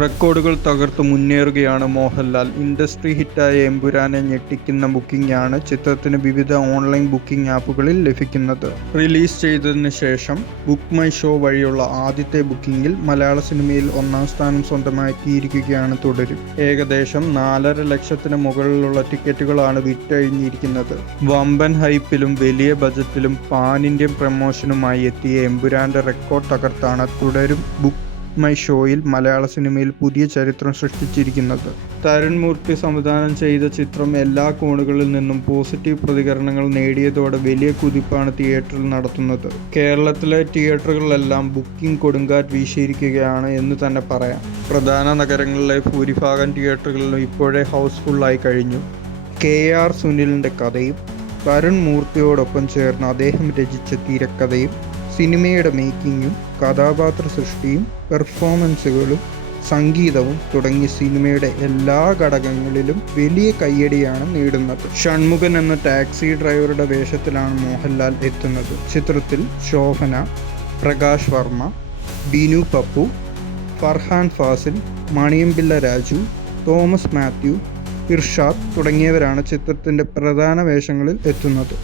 റെക്കോർഡുകൾ തകർത്ത് മുന്നേറുകയാണ് മോഹൻലാൽ. ഇൻഡസ്ട്രി ഹിറ്റായ എമ്പുരാനെ ഞെട്ടിക്കുന്ന ബുക്കിംഗാണ് ചിത്രത്തിന് വിവിധ ഓൺലൈൻ ബുക്കിംഗ് ആപ്പുകളിൽ ലഭിക്കുന്നത്. റിലീസ് ചെയ്തതിന് ശേഷം ബുക്ക് മൈ ഷോ വഴിയുള്ള ആദ്യത്തെ ബുക്കിംഗിൽ മലയാള സിനിമയിൽ ഒന്നാം സ്ഥാനം സ്വന്തമാക്കിയിരിക്കുകയാണ് തുടരും. ഏകദേശം നാലര ലക്ഷത്തിന് മുകളിലുള്ള ടിക്കറ്റുകളാണ് വിറ്റഴിഞ്ഞിരിക്കുന്നത്. വമ്പൻ ഹൈപ്പിലും വലിയ ബജറ്റിലും പാൻ ഇന്ത്യൻ പ്രമോഷനുമായി എത്തിയ എമ്പുരാന്റെ റെക്കോർഡ് തകർത്താണ് തുടരും ബുക്ക് മൈ ഷോയിൽ മലയാള സിനിമയിൽ പുതിയ ചരിത്രം സൃഷ്ടിച്ചിരിക്കുന്നത്. തരുൺ മൂർത്തി സംവിധാനം ചെയ്ത ചിത്രം എല്ലാ കോണുകളിൽ നിന്നും പോസിറ്റീവ് പ്രതികരണങ്ങൾ നേടിയതോടെ വലിയ കുതിപ്പാണ് തിയേറ്ററിൽ നടത്തുന്നത്. കേരളത്തിലെ തിയേറ്ററുകളിലെല്ലാം ബുക്കിംഗ് കൊടുങ്കാറ്റ് വീശിയിരിക്കുകയാണ് എന്ന് തന്നെ പറയാം. പ്രധാന നഗരങ്ങളിലെ ഭൂരിഭാഗം തിയേറ്ററുകളിലും ഇപ്പോഴേ ഹൗസ്ഫുള്ളായി കഴിഞ്ഞു. കെ ആർ സുനിലിന്റെ കഥയും തരുൺ മൂർത്തിയോടൊപ്പം ചേർന്ന് അദ്ദേഹം രചിച്ച തിരക്കഥയും സിനിമയുടെ മേക്കിങ്ങും കഥാപാത്ര സൃഷ്ടിയും പെർഫോമൻസുകളും സംഗീതവും തുടങ്ങി സിനിമയുടെ എല്ലാ ഘടകങ്ങളിലും വലിയ കയ്യടിയാണ് നേടുന്നത്. ഷൺമുഖൻ എന്ന ടാക്സി ഡ്രൈവറുടെ വേഷത്തിലാണ് മോഹൻലാൽ എത്തുന്നത്. ചിത്രത്തിൽ ശോഭന പ്രകാശ് വർമ്മ ബിനു പപ്പു ഫർഹാൻ ഫാസിൽ മണിയമ്പിള്ള രാജു തോമസ് മാത്യു ഇർഷാദ് തുടങ്ങിയവരാണ് ചിത്രത്തിന്റെ പ്രധാന വേഷങ്ങളിൽ എത്തുന്നത്.